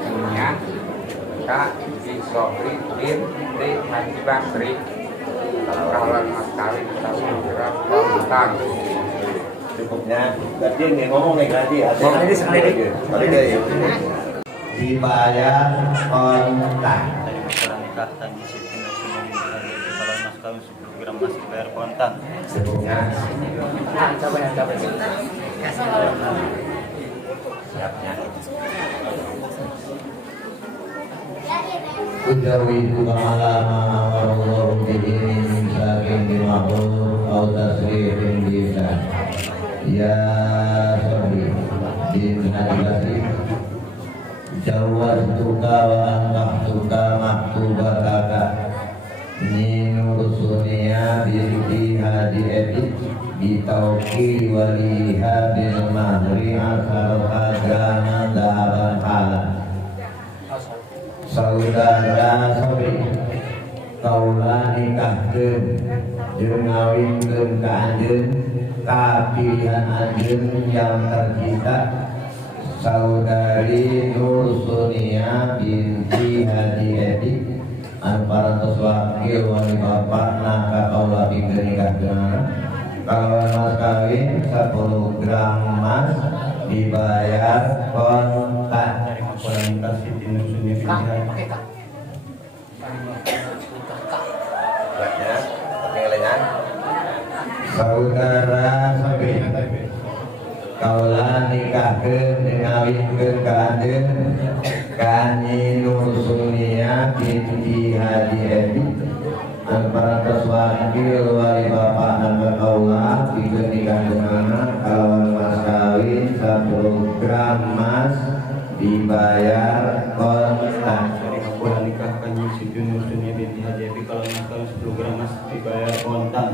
Kemudian Kak di Sobri bin di Haji Bakri kawan mas kawin tapi kira kontan cukupnya. Berarti ini ngomong nih tadi. Ngomong ini sekali deh. Dibayar kontan. Dari masalah nikah tadi Siti Nursunia binti Haji kalau mas kawin 10 gram masih bayar kontan. Cukupnya. Coba. Siapnya. Ujawidu ala ma'amarallahu bihi min sakin dima'ul au tasrifin bisa ya sabri bin hadilasi jawaz tuka wa angkah tuka maktubataka ni nurusunia binti hadi edit bitauki waliha bil mahri asal hajana dahaban halan saudara sobri kaula nikahkeun jeung ngawinkeun ka anjeun kapilihan anjeun yang tercinta saudari Nursunia binti Haji Edi anu parantos wakil wali bapakna ka kaula pikeun nikahkeunana kalawan mas kawin 10 gram emas dibayar kontan. Dari masalah nikah Siti Nursunia binti Haji. Buatnya, pengelengan. Saudara sobri kaula nikahkeun ngawinkeun ka anjeun Kanyi Nursunia binti Haji Edi anu parantos wakil wali bapakna kaula pikeun nikahkeunana kalawan mas kawin 10 gram emas dibayar kontan. Dari masalah nikah Kanjeng Siti Nursunia binti Haji kalau mas kawin 10 gram mas dibayar kontan.